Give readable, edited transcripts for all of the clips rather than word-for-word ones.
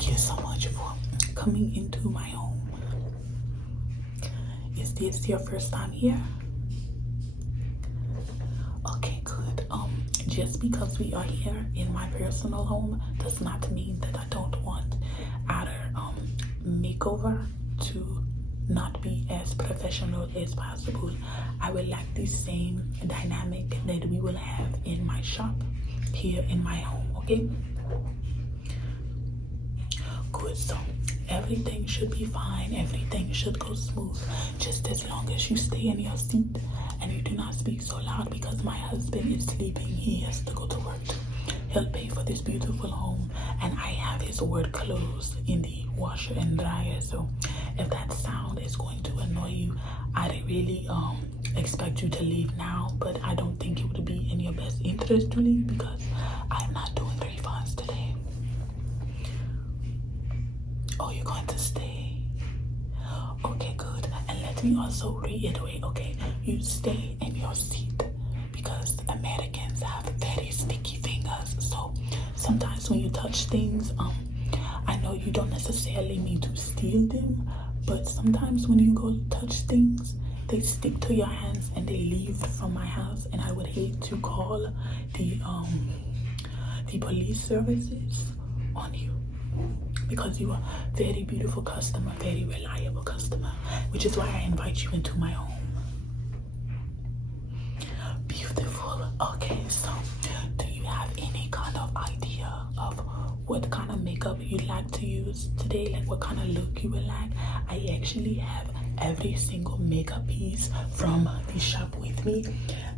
Thank you so much for coming into my home. Is this your first time here? Okay, good. Just because we are here in my personal home does not mean that I don't want our makeover to not be as professional as possible. I would like the same dynamic that we will have in my shop here in my home, okay? Good, so everything should be fine, everything should go smooth, just as long as you stay in your seat and you do not speak so loud, because my husband is sleeping. He has to go to work. He'll pay for this beautiful home, and I have his work clothes in the washer and dryer, so if that sound is going to annoy you, I really expect you to leave now, but I don't think it would be in your best interest to leave because I'm not doing refunds today. Oh, you're going to stay? Okay, good. And let me also reiterate, okay, you stay in your seat because Americans have very sticky fingers. So sometimes when you touch things, I know you don't necessarily mean to steal them, but sometimes when you go touch things, they stick to your hands and they leave from my house, and I would hate to call the police services on you, because you are a very beautiful customer, very reliable customer, which is why I invite you into my home. Beautiful. Okay, so do you have any kind of idea of what kind of makeup you'd like to use today? Like what kind of look you would like? I actually have every single makeup piece from the shop with me.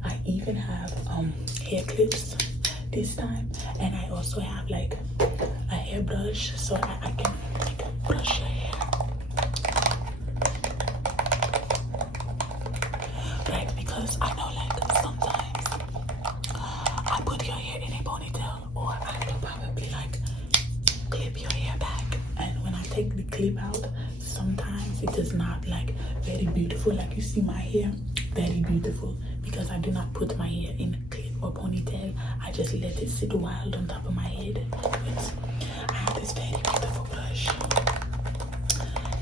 I even have hair clips this time, and I also have like a hairbrush so I can brush your hair. Right, because I know like sometimes I put your hair in a ponytail, or I will probably like clip your hair back, and when I take the clip out, sometimes it is not like very beautiful. Like you see my hair, very beautiful, because I do not put my hair in a clip or ponytail. I just let it sit wild on top of my head. But I have this very beautiful brush,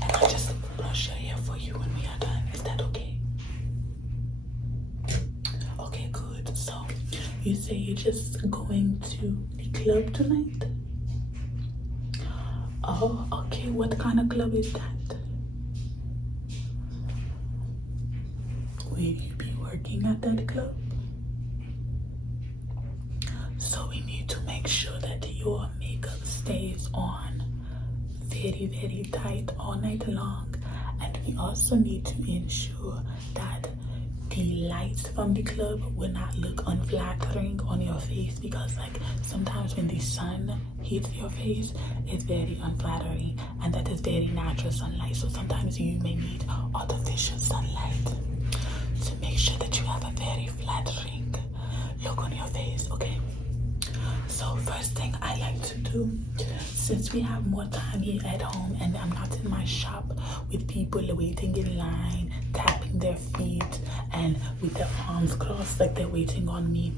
and I just brush your hair for you when we are done. Is that okay? Okay, good. So you say you're just going to the club tonight? Oh, okay. What kind of club is that? Will you be working at that club? So we need to make sure that your makeup stays on very, very tight all night long. And we also need to ensure that the lights from the club will not look unflattering on your face, because like sometimes when the sun hits your face, it's very unflattering, and that is very natural sunlight. So sometimes you may need artificial sunlight to make sure that you have a very flattering look on your face, okay? So first thing I like to do, since we have more time here at home and I'm not in my shop with people waiting in line, tapping their feet and with their arms crossed like they're waiting on me,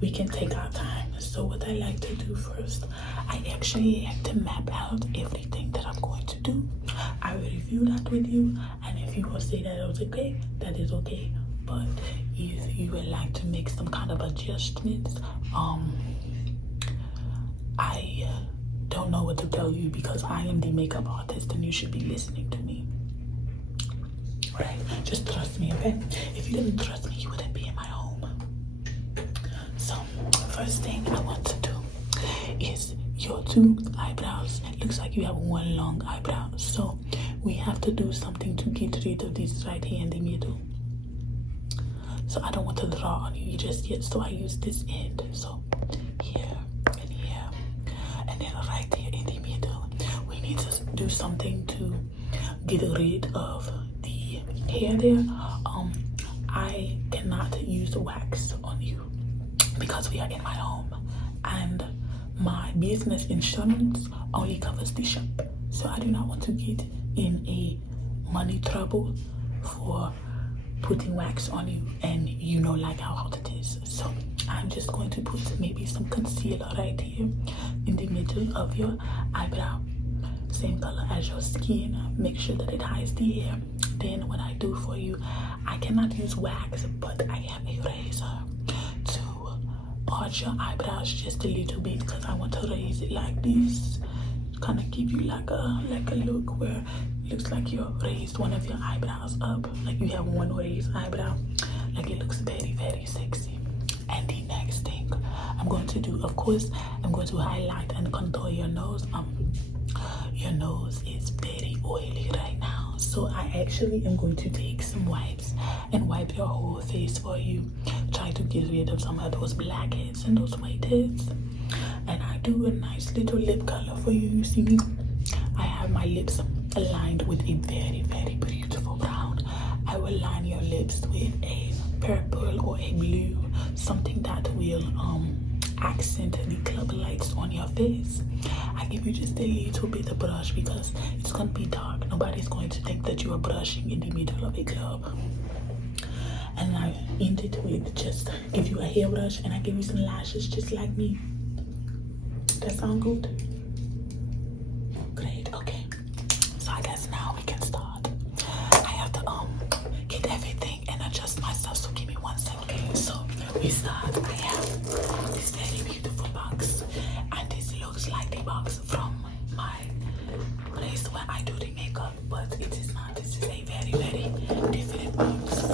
we can take our time. So what I like to do first, I actually like to map out everything that I'm going to do. I will review that with you, and if you will say that it was okay, that is okay. But if you would like to make some kind of adjustments, I don't know what to tell you, because I am the makeup artist and you should be listening to me. Right? Just trust me, okay? If you didn't trust me, you wouldn't be in my home. So, first thing I want to do is your two eyebrows. It looks like you have one long eyebrow. So, we have to do something to get rid of this right here in the middle. So, I don't want to draw on you just yet. So, I use this end. So, here. And then right here in the middle, we need to do something to get rid of the hair there. I cannot use wax on you because we are in my home, and my business insurance only covers the shop. So I do not want to get in a money trouble for putting wax on you, and you know like how hot it is. So I'm just going to put maybe some concealer right here in the middle of your eyebrow. same color as your skin. Make sure that it hides the hair. Then what I do for you, I cannot use wax, but I have a razor to arch your eyebrows just a little bit because I want to raise it like this. Kind of give you like a look where it looks like you raised one of your eyebrows up, like you have one raised eyebrow, like it looks very, very sexy. And the next thing I'm going to do, of course, I'm going to highlight and contour your nose. Your nose is very oily right now, so I actually am going to take some wipes and wipe your whole face for you. Try to get rid of some of those blackheads and those whiteheads. And I do a nice little lip color for you. You see me? I have my lips aligned with a very, very beautiful brown. I will line your lips with a purple or a blue, something that will accent the club lights on your face. I give you just a little bit of brush because it's gonna be dark. Nobody's going to think that you are brushing in the middle of a club. And I end it with just give you a hairbrush and I give you some lashes just like me. That sound good? Great, okay. So I guess now we can start. I have to get everything and adjust myself, so give me 1 second. So we start. I have this very beautiful box, and this looks like the box from my place where I do the makeup, but it is not. This is a very, very different box.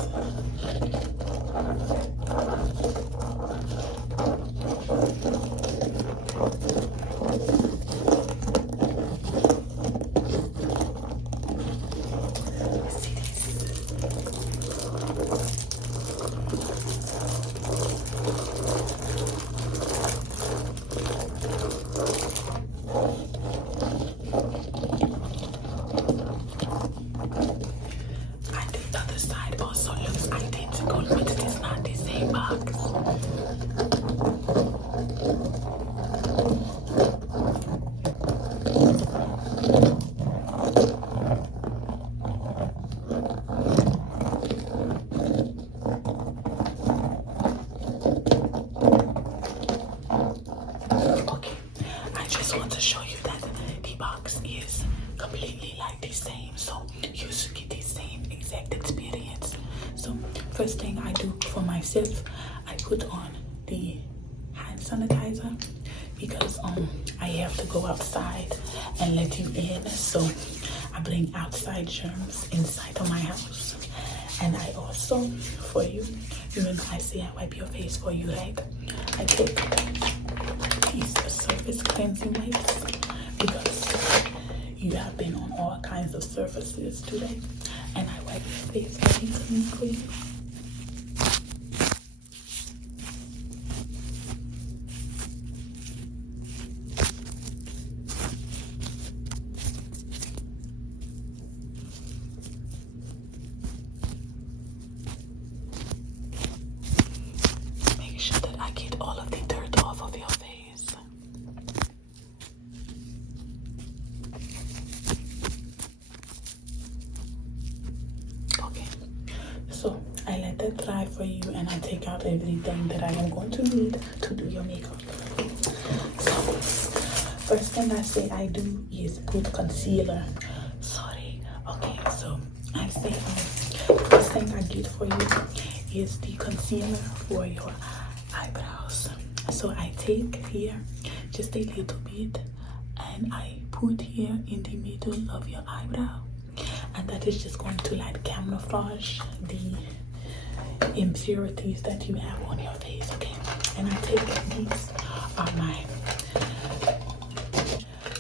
First thing I do for myself, I put on the hand sanitizer because I have to go outside and let you in, so I bring outside germs inside of my house. And I also, for you, remember I say I wipe your face for you, right? I take these surface cleansing wipes because you have been on all kinds of surfaces today, and I wipe your face very clean for you. So I let that dry for you, and I take out everything that I am going to need to do your makeup. So first thing I say I do is put concealer. Sorry. Okay, so I say first thing I get for you is the concealer for your eyebrows. So I take here just a little bit and I put here in the middle of your eyebrow, and that is just going to like camouflage the impurities that you have on your face. Okay, and I take these are my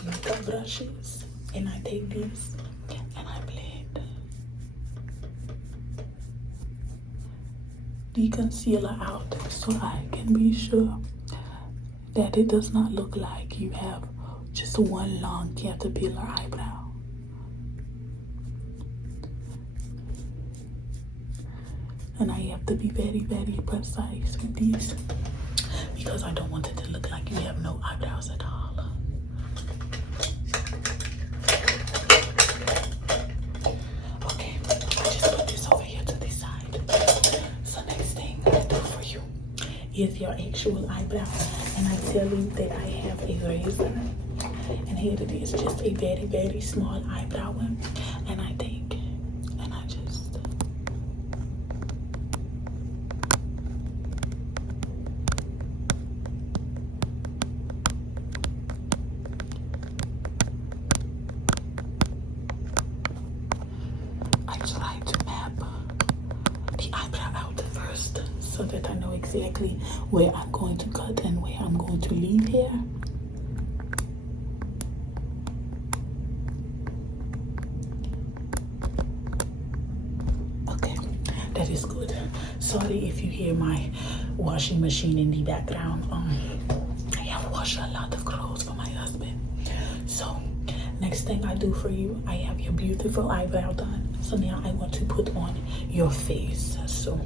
makeup brushes, and I take these and I blend the concealer out so I can be sure that it does not look like you have just one long caterpillar eyebrow. And I have to be very, very precise with these because I don't want it to look like you have no eyebrows at all. Okay, I just put this over here to the side. So next thing I do for you is your actual eyebrow. And I tell you that I have a razor And here it is, just a very, very small eyebrow one. And I take, and I just, I try to map the eyebrow out first so that I know exactly where I'm going to cut and where I'm going to leave here. Okay, that is good. Sorry if you hear my washing machine in the background. I have washed a lot of clothes for my husband. So next thing I do for you, I have your beautiful eyebrow done. So now I want to put on your face. So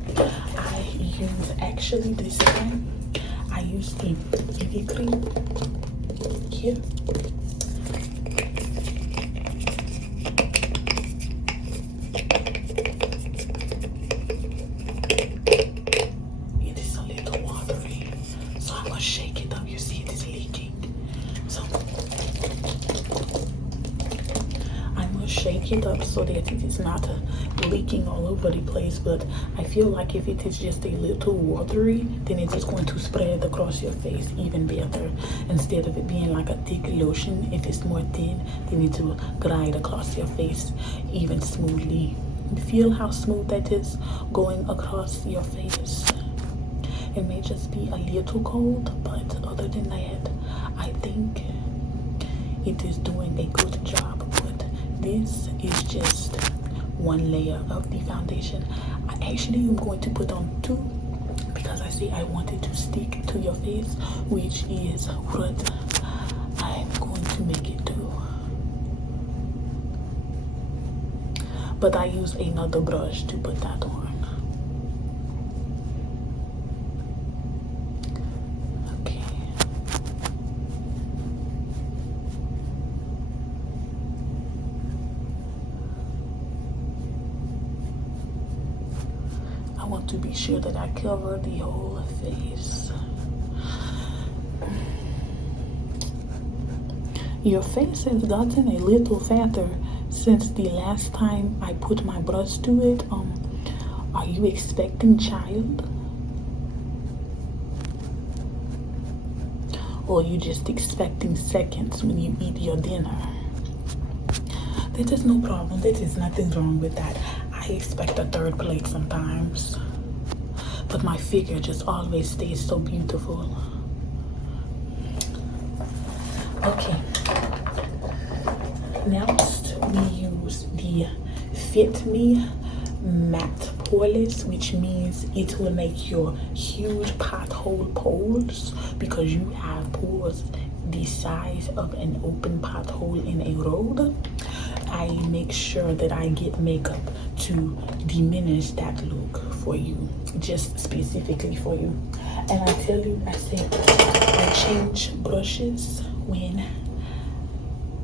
I use actually this time, I use the BB cream here. It is a little watery, so I'm gonna shake it up. You see it is leaking. So I'm gonna shake it up so that it is not leaking all over the place. But I feel like if it is just a little watery, then it is going to spread across your face even better. Instead of it being like a thick lotion, if it's more thin, then it will glide across your face even smoothly. Feel how smooth that is going across your face. It may just be a little cold, but other than that, I think it is doing a good job. But this is just one layer of the foundation. I actually am going to put on two because I say I want it to stick to your face, which is what I'm going to make it do. But I use another brush to put that on. Okay. I want to be sure that I cover the whole face. Your face has gotten a little fatter since the last time I put my brush to it. Are you expecting child? Or are you just expecting seconds when you eat your dinner? That is no problem. There is nothing wrong with that. I expect a third plate sometimes. But my figure just always stays so beautiful. Okay. Next, we use the Fit Me Matte Poreless, which means it will make your huge pothole pores, because you have pores the size of an open pothole in a road. I make sure that I get makeup to diminish that look for you, just specifically for you. And I tell you, I say I change brushes when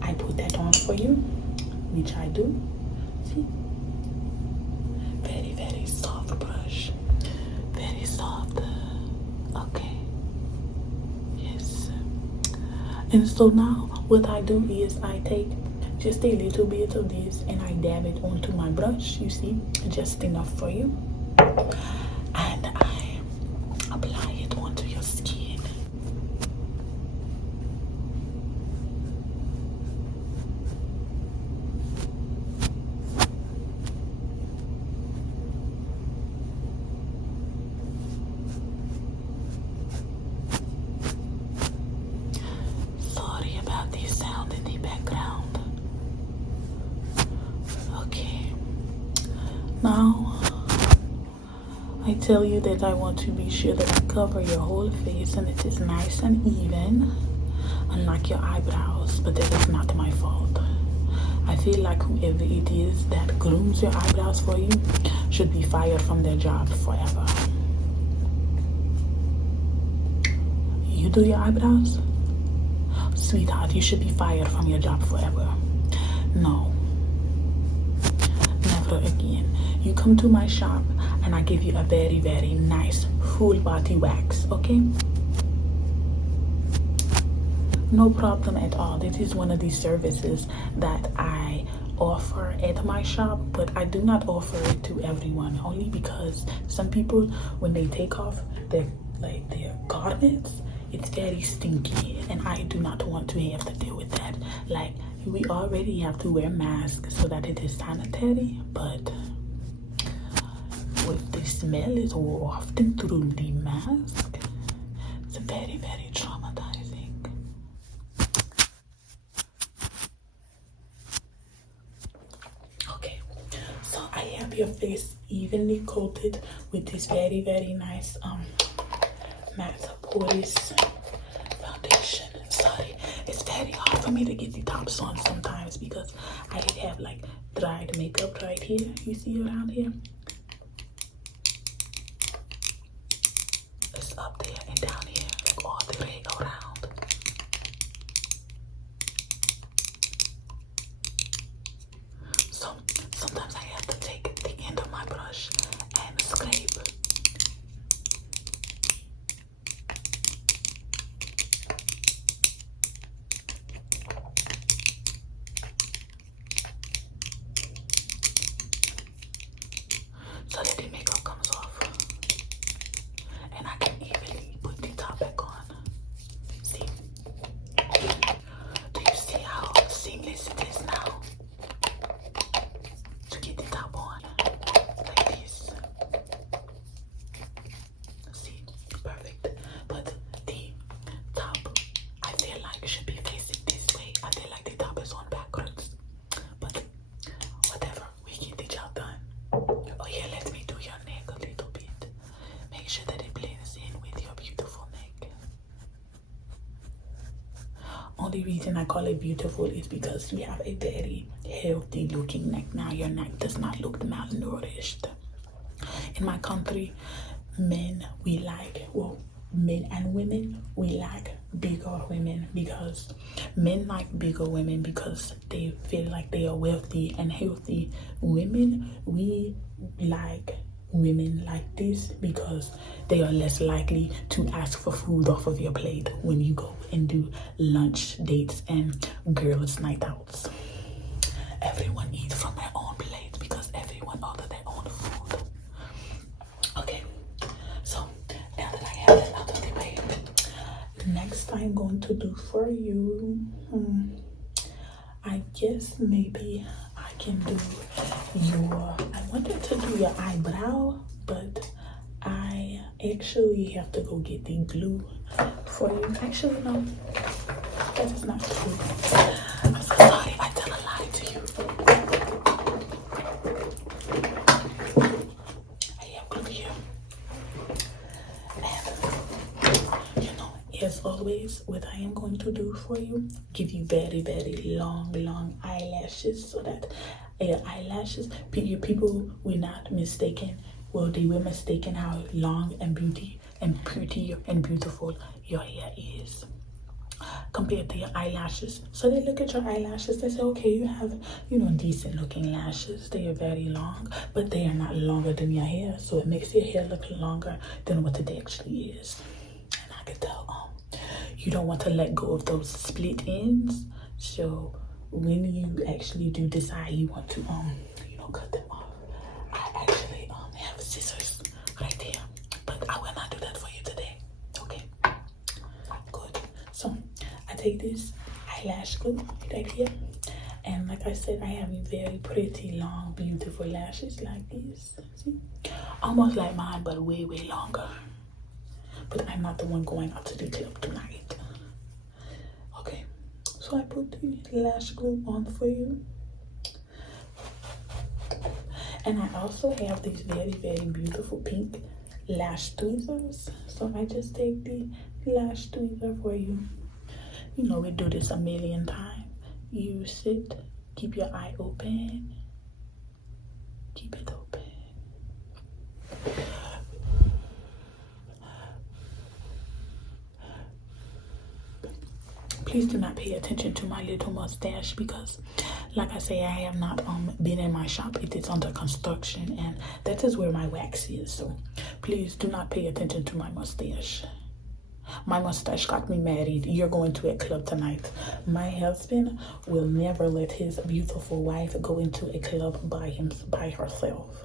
I put that on for you, which I do. See? Very, very soft brush. Very soft. Okay. Yes. And so now what I do is I take just a little bit of this and I dab it onto my brush. You see? Just enough for you. And I apply it onto your skin. Sorry about the sound in the background. Okay. Now, I tell you that I want to be sure that I cover your whole face and it is nice and even, unlike your eyebrows, but that is not my fault. I feel like whoever it is that grooms your eyebrows for you should be fired from their job forever. You do your eyebrows? Sweetheart, you should be fired from your job forever. No. Never again. You come to my shop and I give you a very, very nice full body wax, okay? No problem at all. This is one of these services that I offer at my shop, but I do not offer it to everyone, only because some people, when they take off their garments, it's very stinky, and I do not want to have to deal with that. Like, we already have to wear masks so that it is sanitary, but with the smell is wafting through the mask, it's very, very traumatizing. Okay, so I have your face evenly coated with this very, very nice matte porous foundation. Sorry, it's very hard for me to get the tops on sometimes because I have like dried makeup right here. You see around here? It's up there and down here, like all the way around. So sometimes I have to take the end of my brush and scrape. So that the makeup comes off. And I can evenly put the top back on. See? Do you see how seamless it is now? To get the top on. Like this. See? Perfect. But the top, I feel like should be facing this way. I feel like the top is on backwards. But whatever, we get the job done. Oh yeah, let me do your neck a little bit. Make sure that it blends in with your beautiful neck. Only reason I call it beautiful is because you have a very healthy looking neck. Now your neck does not look malnourished. In my country, men and women, we like bigger women because men like bigger women because they feel like they are wealthy and healthy. Women, we like women like this because they are less likely to ask for food off of your plate when you go and do lunch dates and girls' night outs. Everyone eats from their own plate because everyone orders their own food. Okay, so now that I have that out of the way, next I'm going to do for you, I guess maybe I can do I wanted to do your eyebrow, but I actually have to go get the glue for you. Actually, no, that is not true. I'm so sorry, I tell a lie to you. I have glue here. And, as always, what I am going to do for you, give you very, very long eyelashes so that your eyelashes, people were not mistaken. Well, they were mistaken how long and pretty and beautiful your hair is compared to your eyelashes. So they look at your eyelashes, they say, okay, you have, decent looking lashes. They are very long, but they are not longer than your hair. So it makes your hair look longer than what it actually is. And I can tell, you don't want to let go of those split ends. So when you actually do decide you want to, cut them off, I actually have scissors right there. But I will not do that for you today. Okay? Good. So I take this eyelash glue right here. And like I said, I have very pretty, long, beautiful lashes like this. See? Almost like mine, but way, way longer. But I'm not the one going out to the club tonight. Okay, so I put the lash glue on for you. And I also have these very, very beautiful pink lash tweezers. So I just take the lash tweezer for you. We do this a million times. You sit, keep your eye open. Keep it open. Please do not pay attention to my little mustache because, like I say, I have not been in my shop. It is under construction, and that is where my wax is. So please do not pay attention to my mustache. My mustache got me married. You're going to a club tonight. My husband will never let his beautiful wife go into a club by herself.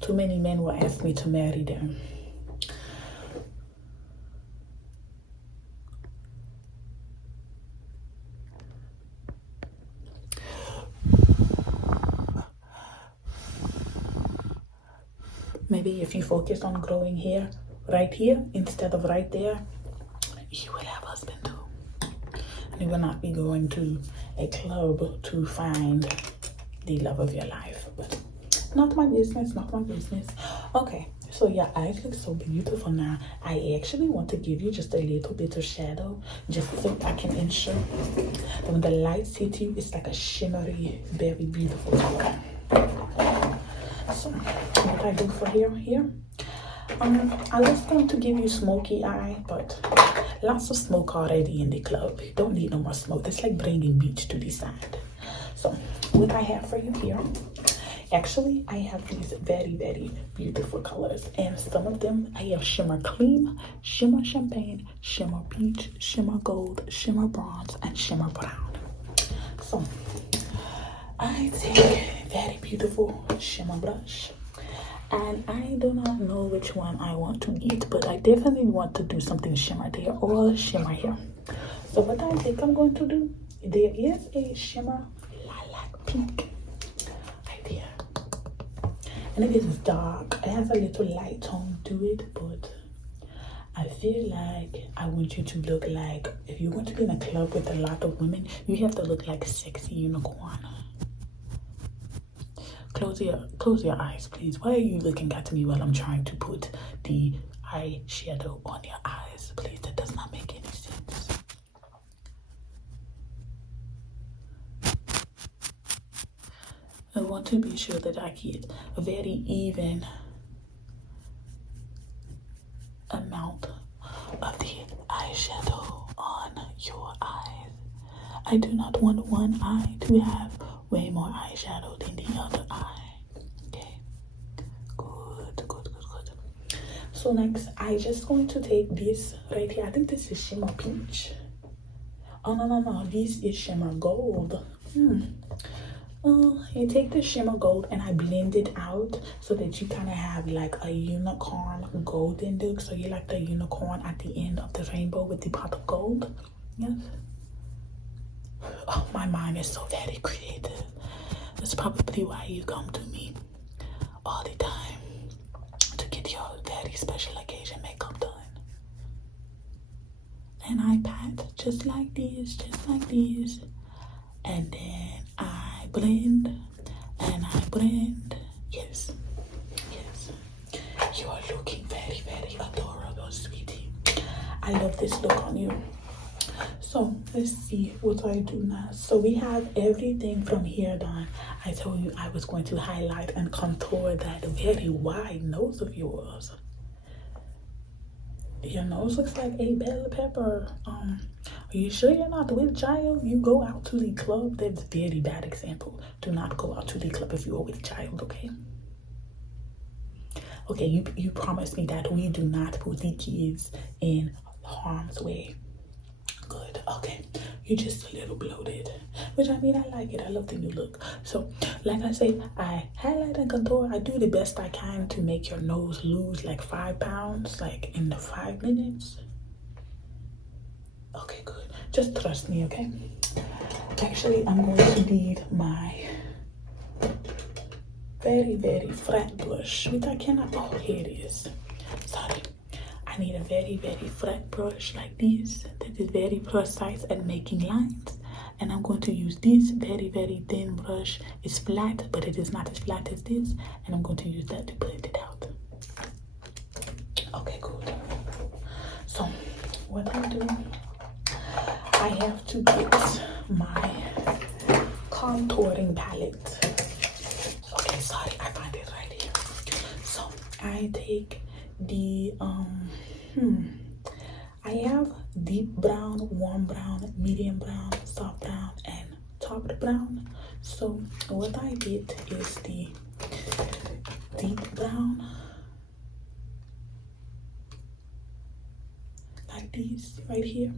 Too many men will ask me to marry them. Maybe if you focus on growing hair right here instead of right there, you will have husband too. And you will not be going to a club to find the love of your life. But not my business, not my business. Okay, so your eyes look so beautiful now. I actually want to give you just a little bit of shadow, just so I can ensure that when the lights hit you, it's like a shimmery, very beautiful color. So what I do for here, I was going to give you smoky eye, but lots of smoke already in the club. You don't need no more smoke. It's like bringing beach to the side. So what I have for you here, actually I have these very, very beautiful colors, and some of them I have shimmer cream, shimmer champagne, shimmer peach, shimmer gold, shimmer bronze, and shimmer brown. So I take a very beautiful shimmer brush, and I do not know which one I want to get, but I definitely want to do something shimmer there or shimmer here. So what I think I'm going to do, there is a shimmer lilac pink right there, and it is dark. It has a little light tone to it, but I feel like I want you to look like, if you want to be in a club with a lot of women, you have to look like sexy unicorn. Close your eyes, please. Why are you looking at me while I'm trying to put the eyeshadow on your eyes? Please, that does not make any sense. I want to be sure that I get a very even amount of the eyeshadow on your eyes. I do not want one eye to have way more eyeshadow than the other eye. Okay, good. So next, I just going to take this right here. I think this is shimmer peach. Oh no, this is shimmer gold. You take the shimmer gold and I blend it out so that you kind of have like a unicorn golden look. So you like the unicorn at the end of the rainbow with the pot of gold. Yes. Oh, my mind is so very creative. That's probably why you come to me all the time, to get your very special occasion makeup done. And I pat just like this, and then I blend and I blend. Yes, you are looking very, very adorable, sweetie. I love this look on you. So let's see what I do now. So we have everything from here done. I told you I was going to highlight and contour that very wide nose of yours. Your nose looks like a bell pepper. Are you sure you're not with child? You go out to the club. That's a very bad example. Do not go out to the club if you are with child, okay? Okay, you promised me that we do not put the kids in harm's way. Good. Okay, you're just a little bloated, which I mean, I like it. I love the new look. So like I say, I highlight and contour. I do the best I can to make your nose lose like 5 pounds, like in the 5 minutes. Okay, good. Just trust me, okay? Actually, I'm going to need my very, very flat brush, which I cannot. Oh, here it is. Sorry. I need a very, very flat brush like this that is very precise at making lines. And I'm going to use this very, very thin brush. It's flat, but it is not as flat as this. And I'm going to use that to blend it out. Okay, good. So what I do, I have to get my contouring palette. Okay, sorry, I find it right here. So I take the I have deep brown, warm brown, medium brown, soft brown, and topped brown. So what I get is the deep brown, like this right here,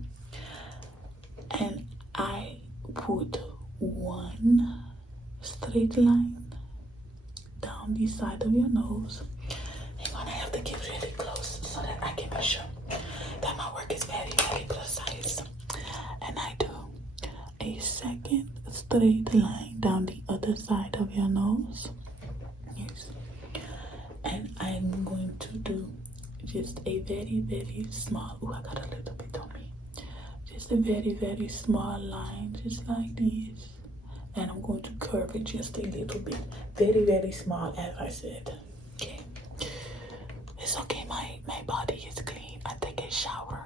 and I put one straight line down the side of your nose. Hang on, I have to get really close so that I can be sure that my work is very, very precise. And I do a second straight line down the other side of your nose. Yes. And I'm going to do just a very, very small, oh, I got a little bit on me. Just a very, very small line, just like this. And I'm going to curve it just a little bit. Very, very small, as I said. Okay. It's okay, my body is clean. I take a shower.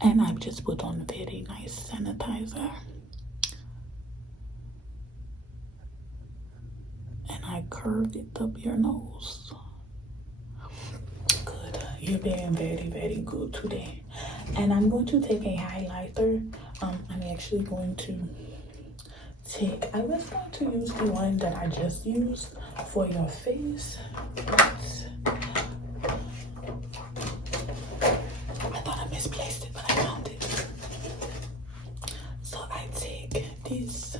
And I've just put on very nice sanitizer. And I curved it up your nose. Good. You're being very, very good today. And I'm going to take a highlighter. I'm actually going to I was going to use the one that I just used for your face. I thought I misplaced it, but I found it. So I take this.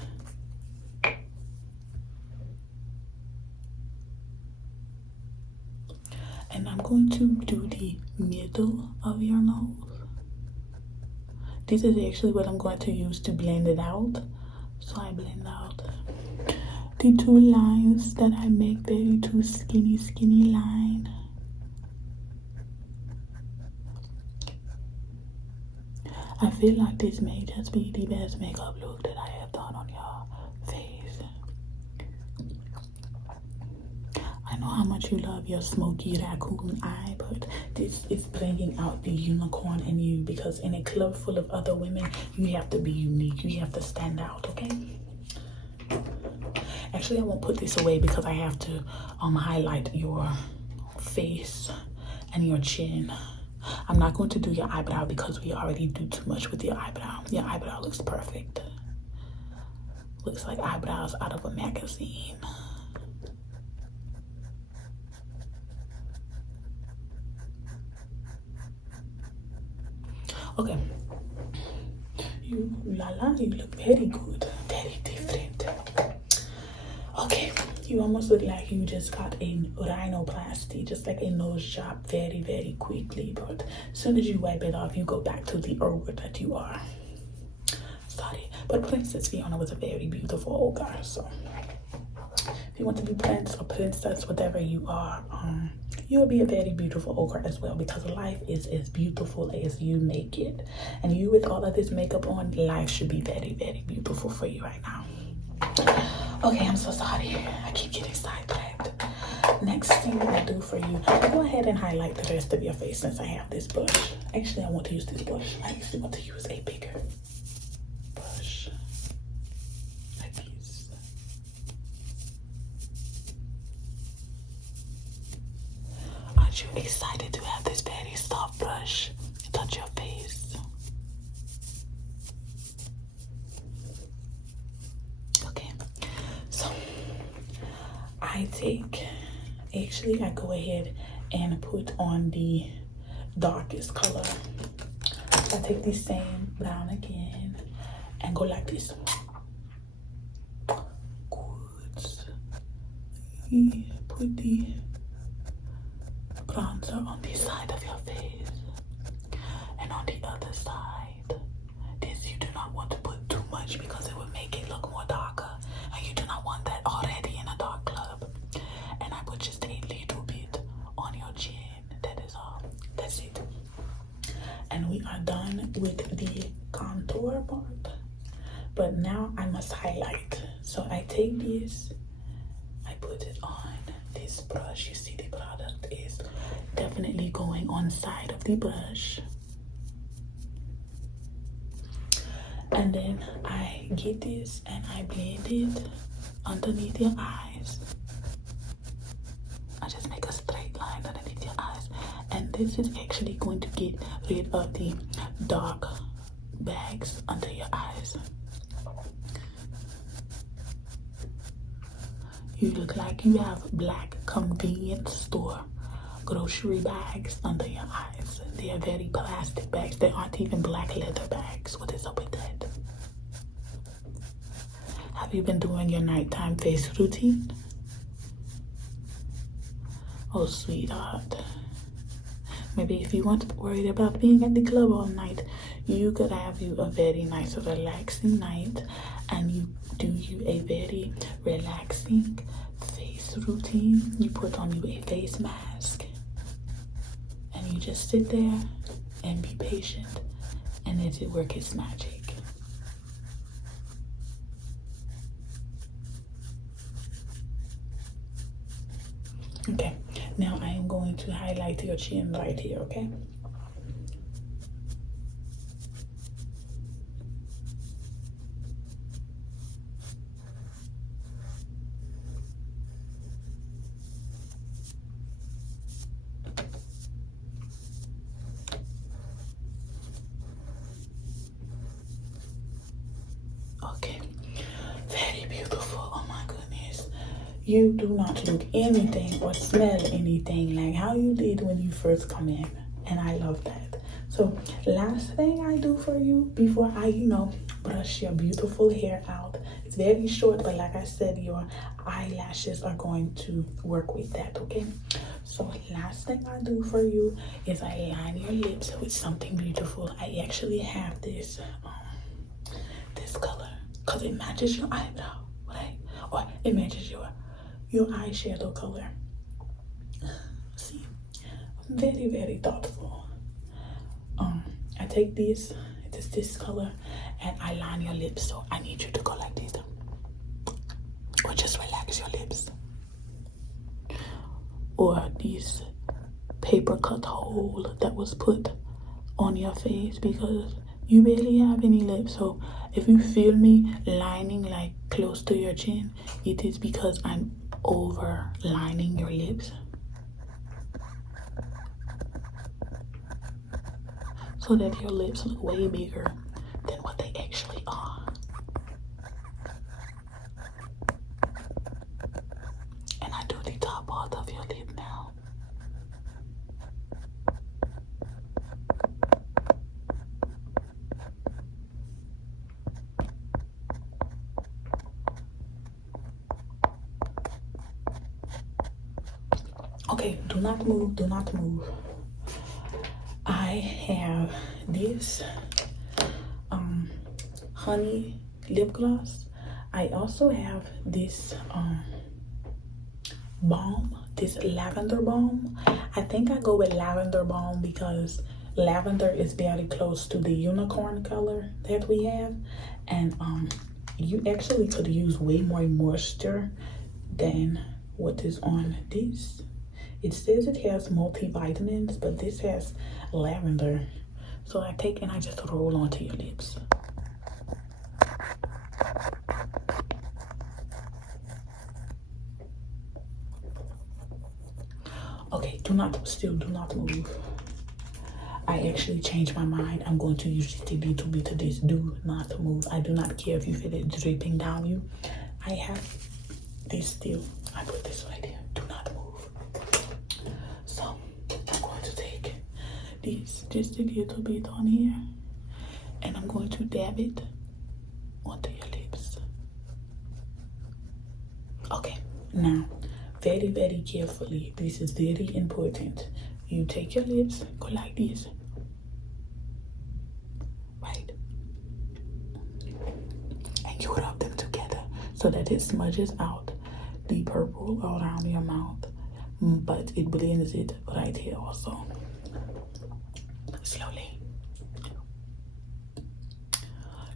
And I'm going to do the middle of your nose. This is actually what I'm going to use to blend it out. So I blend out the two lines that I make, very two skinny line. I feel like this may just be the best makeup look that I have done on your face. I know how much you love your smoky raccoon eye, but this is bringing out the unicorn in you, because in a club full of other women, you have to be unique. You have to stand out, okay? Actually, I won't put this away because I have to highlight your face and your chin. I'm not going to do your eyebrow because we already do too much with your eyebrow. Your eyebrow looks perfect. Looks like eyebrows out of a magazine. Okay. You look very good. Very different. Okay. You almost look like you just got a rhinoplasty, just like a nose job, very, very quickly. But as soon as you wipe it off, you go back to the ogre that you are. Sorry. But Princess Fiona was a very beautiful ogre. So if you want to be prince or princess, whatever you are, you'll be a very beautiful ogre as well, because life is as beautiful as you make it. And you, with all of this makeup on, life should be very, very beautiful for you right now. Okay, I'm so sorry. I keep getting sidetracked. Next thing I do for you, I'll go ahead and highlight the rest of your face since I have this brush. Actually, I want to use this brush. I actually want to use a bigger brush. Like this. Aren't you excited to have this very soft brush touch your face? Okay, so I go ahead and put on the darkest color. I take the same brown again and go like this. Good. Put the bronzer on the side of your face and on the other side. This you do not want to put too much because it will make it look more darker, and you do not want that already in a dark club. And I put just a little bit on your chin. That is all. That's it. And we are done with the contour part. But now I must highlight. So I take this, I put it on this brush. You see the product is definitely going on side of the brush. And then I get this and I blend it underneath your eyes. I just make a straight line underneath your eyes. And this is actually going to get rid of the dark bags under your eyes. You look like you have black convenience store grocery bags under your eyes. They are very plastic bags. They aren't even black leather bags. What is up with that? Have you been doing your nighttime face routine? Oh, sweetheart. Maybe if you weren't worried about being at the club all night, you could have you a very nice, relaxing night, and you do you a very relaxing face routine. You put on you a face mask, and you just sit there and be patient, and let it work its magic. Okay, now I am going to highlight your chin right here, okay? Okay, very beautiful. Oh my goodness. You do not look anything or smell anything like how you did when you first come in. And I love that. So last thing I do for you before I, brush your beautiful hair out. It's very short, but like I said, your eyelashes are going to work with that, okay? So last thing I do for you is I line your lips with something beautiful. I actually have this color because it matches your eyebrow, right? Or it matches your eyeshadow color. See, very, very thoughtful. I take this color and I line your lips. So I need you to go like this, or just relax your lips, or this paper cut hole that was put on your face because you barely have any lips. So if you feel me lining like close to your chin, it is because I'm over lining your lips so that your lips look way bigger than what they actually are. And I do the top part of your lip now. Okay, do not move, do not move. I have this honey lip gloss. I also have this balm, this lavender balm. I think I go with lavender balm because lavender is very close to the unicorn color that we have, and you actually could use way more moisture than what is on this. It says it has multivitamins, but this has lavender. So I take and I just roll onto your lips. Okay, do not move. I actually changed my mind. I'm going to use just a little bit of this. Do not move. I do not care if you feel it dripping down you. I have this still. I put this right here. Do not move. So I'm going to take this just a little bit on here, and I'm going to dab it onto your lips. Okay, now very, very carefully. This is very important. You take your lips, go like this, right? And you rub them together so that it smudges out the purple around your mouth, but it blends it right here also. Slowly.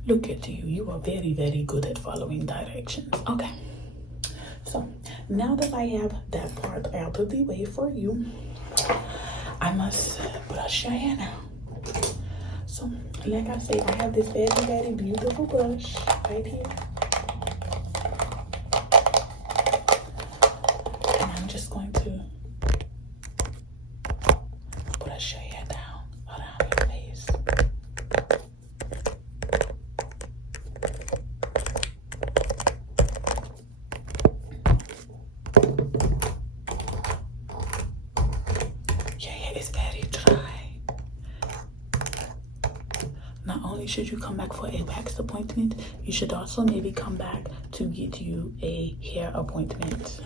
Look at you. You are very, very good at following directions. Okay. So now that I have that part out of the way for you, I must brush your hair now. So like I say, I have this very, very beautiful brush right here. And I'm just going to brush your hair down around your face. should you come back for a wax appointment, you should also maybe come back to get you a hair appointment.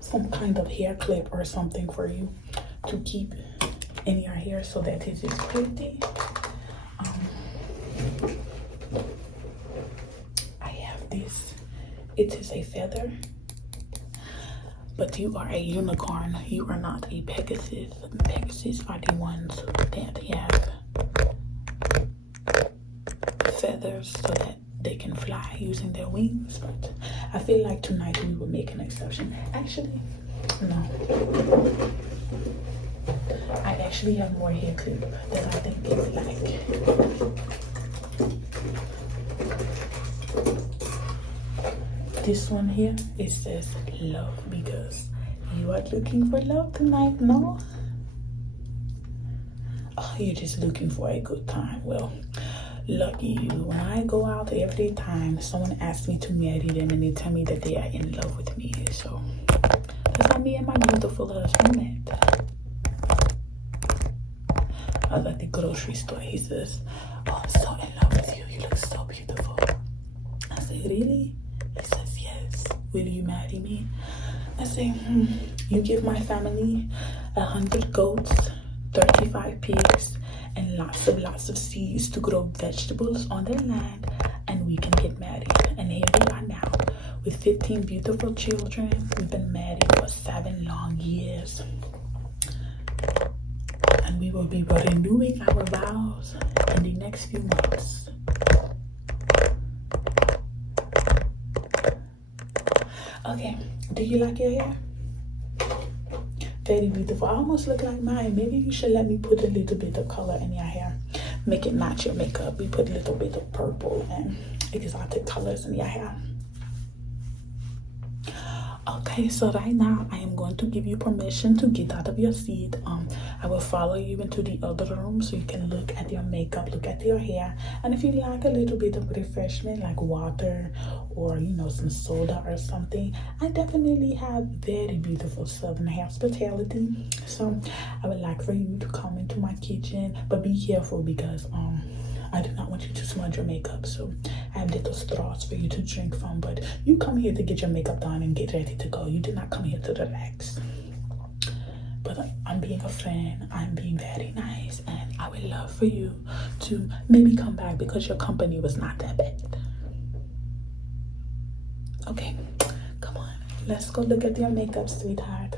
Some kind of hair clip or something for you to keep in your hair so that it is pretty. I have this. It is a feather, but you are a unicorn. You are not a Pegasus. Pegasus are the ones that have feathers so that they can fly using their wings. But I feel like tonight we will make an exception. Actually, no. I actually have more hair clip that I think you would like. This one here, it says love because you are looking for love tonight, no? Oh, you're just looking for a good time. Well, lucky you. When I go out every time someone asks me to marry them and they tell me that they are in love with me. So that's how me and my beautiful husband met. I was at the grocery store. He says, oh, I'm so in love with you. You look so beautiful. I say, really? He says, yes. Will you marry me? I say, you give my family 100 goats, 35 pigs, and lots of seeds to grow vegetables on their land, and we can get married. And here we are now with 15 beautiful children. We've been married for 7 long years, and we will be renewing our vows in the next few months. Okay, do you like your hair? Very beautiful. I almost look like mine. Maybe you should let me put a little bit of color in your hair. Make it match your makeup. We put a little bit of purple and exotic colors in your hair. Okay, so right now I am going to give you permission to get out of your seat. I will follow you into the other room so you can look at your makeup, look at your hair, and if you like a little bit of refreshment like water or some soda or something, I definitely have very beautiful Southern hospitality. So I would like for you to come into my kitchen, but be careful because I do not want you to smudge your makeup. So I have little straws for you to drink from, but you come here to get your makeup done and get ready to go. You did not come here to relax. But I'm being a friend. I'm being very nice, and I would love for you to maybe come back because your company was not that bad. Okay, come on. Let's go look at your makeup, sweetheart.